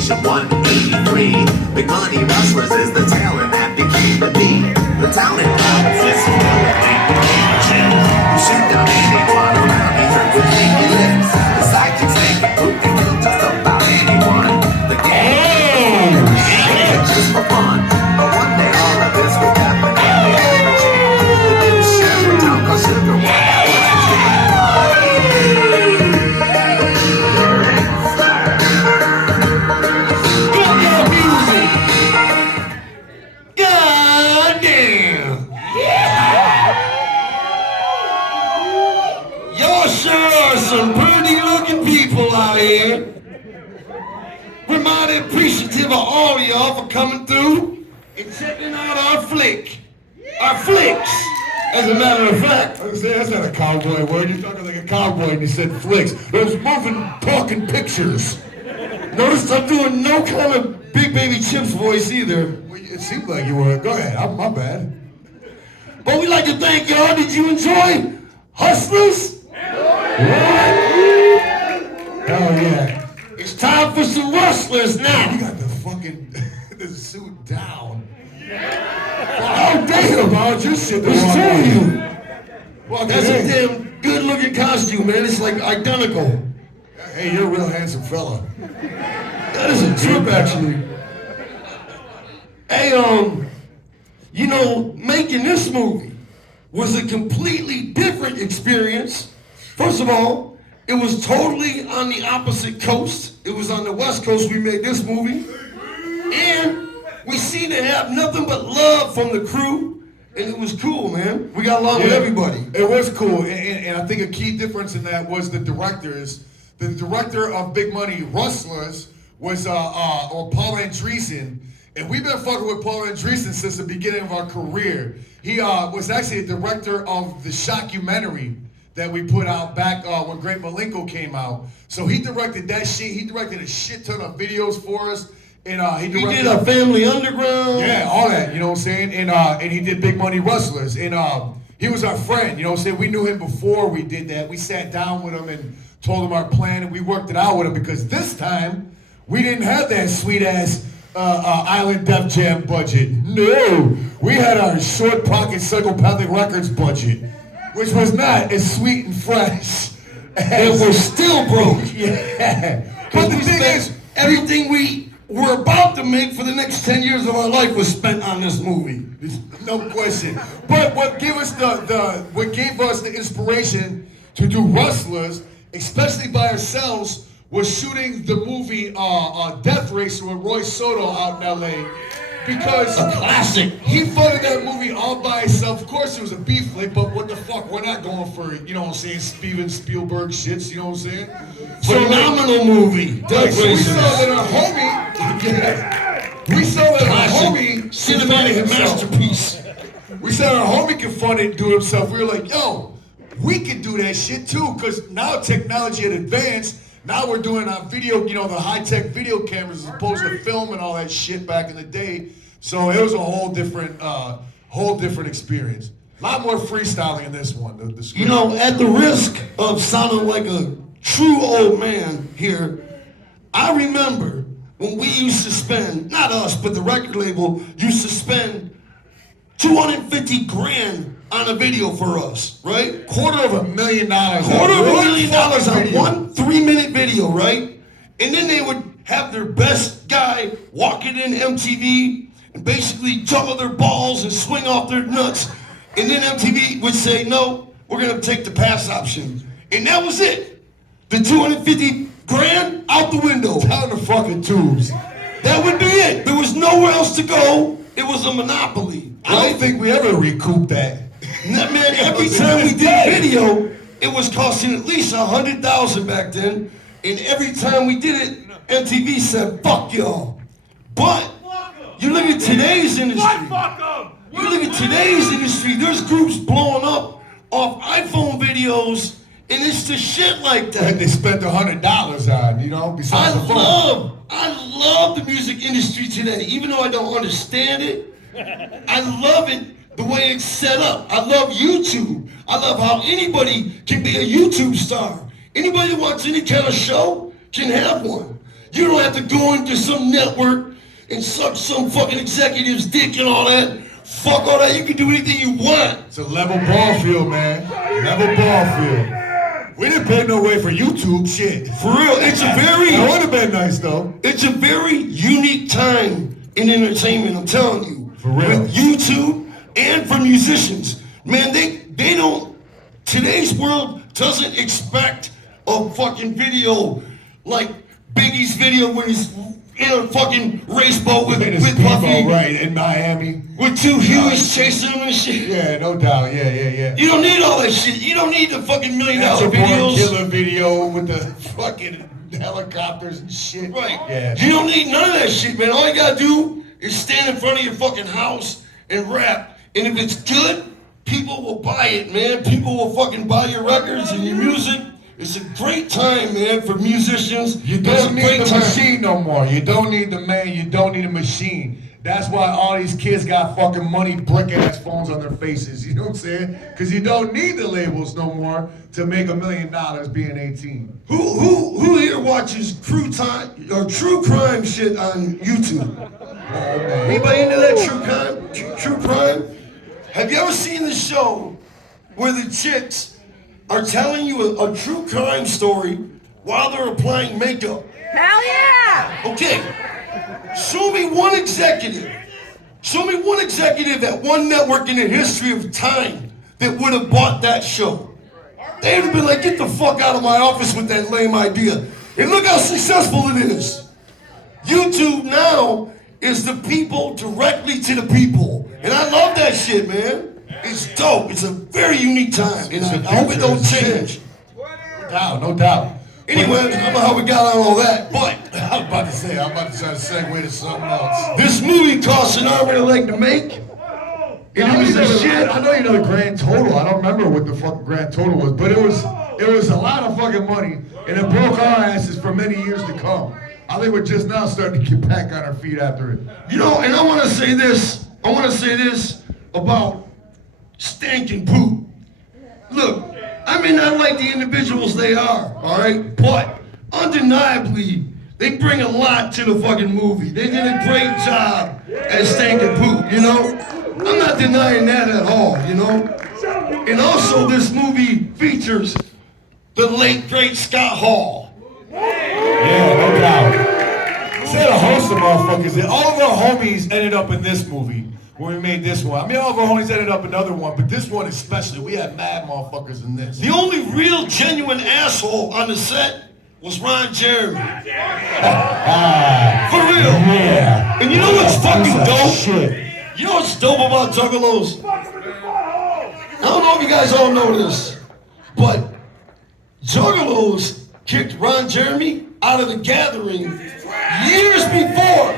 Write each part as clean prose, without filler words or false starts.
station 183. Big Money Rustlers is the talent that became the beat. The town and province is full of big legends who shoot down anyone around here with shaky lips. The sidekicks make it who can kill just about anyone. The game is just for fun, but one day all of this will definitely change. The new sheriff in town called Sugar One, that was his name. Some pretty looking people out here. We're mighty appreciative of all of y'all for coming through and checking out our flicks. As a matter of fact, I was saying, that's not a cowboy word. You're talking like a cowboy and you said flicks. Those moving, talking pictures. Notice I'm doing no kind of Big Baby Chips voice either. Well, it seemed like you were. Go ahead, my bad. But we'd like to thank y'all. Did you enjoy Hustlers? What? Hell yeah. It's time for some Rustlers now. You got the fucking the suit down. Oh, damn. About your shit to What's walk wrong in. with you? Walk That's in. a damn good looking costume, man. It's like identical. Hey, you're a real handsome fella. That is a trip, actually. Hey, you know, making this movie was a completely different experience. First of all, it was totally on the opposite coast. It was on the West Coast we made this movie. And we seemed to have nothing but love from the crew. And it was cool, man. We got along with everybody. It was cool. And I think a key difference in that was the directors. The director of Big Money Rustlers was Paul Andreessen. And we've been fucking with Paul Andreessen since the beginning of our career. He was actually a director of the shockumentary that we put out back when Great Malenko came out. So he directed that shit. He directed a shit ton of videos for us. And he did a Family Underground. Yeah, all that, you know what I'm saying? And he did Big Money Rustlers. And he was our friend, you know what I'm saying? We knew him before we did that. We sat down with him and told him our plan, and we worked it out with him because this time we didn't have that sweet ass Island Def Jam budget. No, we had our short pocket Psychopathic Records budget, which was not as sweet and fresh. And we're still broke. Yeah. But the thing is, everything we were about to make for the next 10 years of our life was spent on this movie. No question. But what gave us the inspiration to do Rustlers, especially by ourselves, was shooting the movie Death Racer with Roy Soto out in LA. Because a classic. He funded that movie all by himself. Of course it was a B flick, but what the fuck? We're not going for, you know what I'm saying, Steven Spielberg shits, you know what I'm saying? Phenomenal movie. Right, so we saw that our homie cinematic masterpiece. We said our homie can fund it and do it himself. We were like, yo, we can do that shit too, because now technology had advanced. Now we're doing our video, you know, the high-tech video cameras as opposed to film and all that shit back in the day. So it was a whole different experience. A lot more freestyling in this one. You know, at the risk of sounding like a true old man here, I remember when we used to spend, not us, but the record label used to spend $250,000 on a video for us, right? $250,000. $250,000 on one 3-minute video, right? And then they would have their best guy walking in MTV and basically juggle their balls and swing off their nuts. And then MTV would say, no, we're gonna take the pass option. And that was it. The $250,000 out the window. Down the fucking tubes. That would be it. There was nowhere else to go. It was a monopoly. I don't think we ever recouped that. Man, every time we did a video, it was costing at least $100,000 back then. And every time we did it, MTV said, fuck y'all. But you look at today's industry. You look at today's industry, there's groups blowing up off iPhone videos, and it's the shit like that. And they spent $100 on, you know, besides the phone. I love the music industry today, even though I don't understand it. I love it the way it's set up. I love YouTube. I love how anybody can be a YouTube star. Anybody who wants any kind of show can have one. You don't have to go into some network and suck some fucking executive's dick and all that. Fuck all that. You can do anything you want. It's a level ball field, man. Level ball field. We didn't pay no way for YouTube shit. For real, it's a very... That would have been nice, though. It's a very unique time in entertainment, I'm telling you. For real. With YouTube and for musicians. Man, they don't... Today's world doesn't expect a fucking video like Biggie's video where he's in a fucking race boat with Puffy. Right, in Miami. With two Hueys chasing him and shit. Yeah, no doubt. Yeah. You don't need all that shit. You don't need the fucking $1 million That's videos. Killer video with the fucking helicopters and shit. Right. Yeah. You don't need none of that shit, man. All you gotta do is stand in front of your fucking house and rap. And if it's good, people will buy it, man. People will fucking buy your records and your music. It's a great time, man, for musicians. You don't need the machine no more. You don't need the man. You don't need a machine. That's why all these kids got fucking money brick ass phones on their faces. You know what I'm saying? Because you don't need the labels no more to make $1 million being 18. Who here watches true crime shit on YouTube? Anybody into that true crime? Have you ever seen the show where the chicks are telling you a true crime story while they're applying makeup? Hell yeah! Okay, show me one executive at one network in the history of time that would have bought that show. They would have been like, get the fuck out of my office with that lame idea. And look how successful it is. YouTube now is the people directly to the people. And I love that shit, man. It's dope. It's a very unique time. And I hope it don't change. No doubt. Anyway, I don't know how we got on all that, but I'm about to try to segue to something else. this movie cost an arm and a leg to make. And it was a shit. I know you know the grand total. I don't remember what the fucking grand total was, but it was a lot of fucking money, and it broke our asses for many years to come. I think we're just now starting to get back on our feet after it. You know, and I want to say this about stank and poop. Look, I may not like the individuals they are, all right? But undeniably, they bring a lot to the fucking movie. They did a great job at stank and poop, you know? I'm not denying that at all, you know? And also, this movie features the late, great Scott Hall. Yeah, no doubt. Said a host of motherfuckers. All of our homies ended up in this movie when we made this one. I mean, all of our homies ended up in another one, but this one especially, we had mad motherfuckers in this. The only real, genuine asshole on the set was Ron Jeremy. For real. Yeah. And you know what's fucking dope? Shit. You know what's dope about Juggalos? I don't know if you guys all know this, but Juggalos kicked Ron Jeremy out of the gathering years before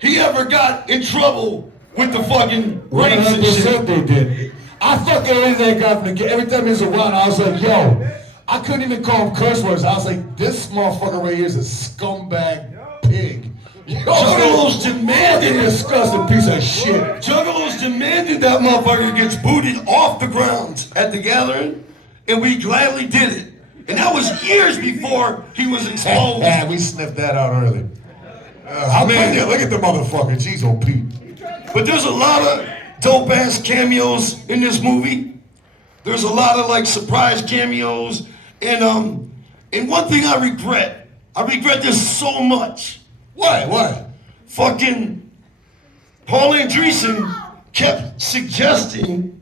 he ever got in trouble with the fucking rights and shit. 100% they did. I fucking hated that guy from the every time he was around, I was like, yo, I couldn't even call him curse words. I was like, this motherfucker right here is a scumbag pig. Juggalos demanded a disgusting piece of shit. Juggalos demanded that motherfucker gets booted off the grounds at the gathering, and we gladly did it. And that was years before he was exposed. Yeah, we sniffed that out early. How many? Look at the motherfucker. Jeez, oh Pete. But there's a lot of dope ass cameos in this movie. There's a lot of like surprise cameos, and one thing I regret this so much. What? Fucking Paul Andreessen kept suggesting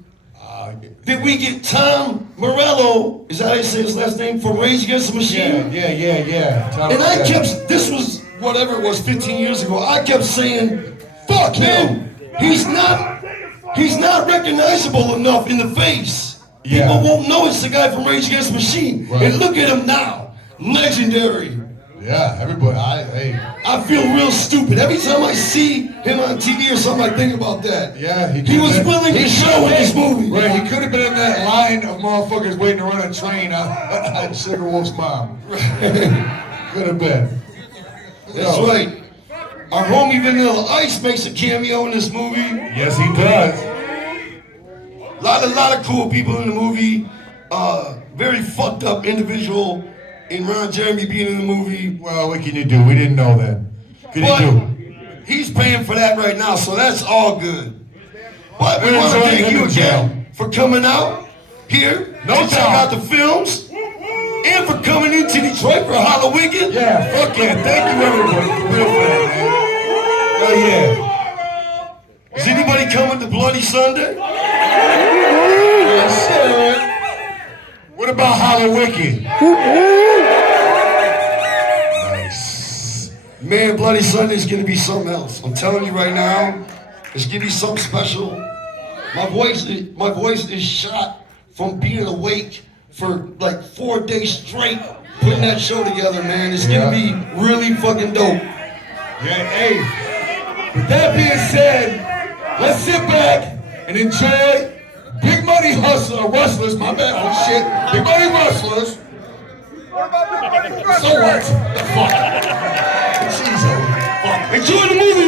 that we get Tom Morello, is that how you say his last name, from Rage Against the Machine? Yeah. And I kept, this was whatever it was 15 years ago, I kept saying, fuck him. He's not recognizable enough in the face. Yeah. People won't know it's the guy from Rage Against the Machine. Right. And look at him now, legendary. Yeah, everybody, I feel real stupid. Every time I see him on TV or something, I think about that. Yeah, he was willing to show in this movie. Right, he could have been in that line of motherfuckers waiting to run a train on Sugar Wolf's mom. Could have been. That's right. Our homie Vanilla Ice makes a cameo in this movie. Yes, he does. A lot of cool people in the movie. Very fucked up individual in Ron Jeremy being in the movie. Well, what can you do? We didn't know that. Could But he do? he's paying for that right now, so that's all good. But we We're want to enjoying thank him you in jail. again for coming out here No to check doubt. out the films and for coming into Detroit for Halloween. Yeah, fuck yeah. Thank you, everybody, for real for that, man. Hell yeah. Is anybody coming to Bloody Sunday? Yes, sir. What about Halloween? Nice. Man, Bloody Sunday is gonna be something else. I'm telling you right now, it's gonna be something special. My voice is shot from being awake for like 4 days straight, putting that show together, man. It's gonna be really fucking dope. Yeah, hey. With that being said, let's sit back and enjoy Big Money Rustlers. My bad. Oh shit. Big Money Rustlers. So what? The fuck? Jeez, oh, fuck. Enjoy the movie.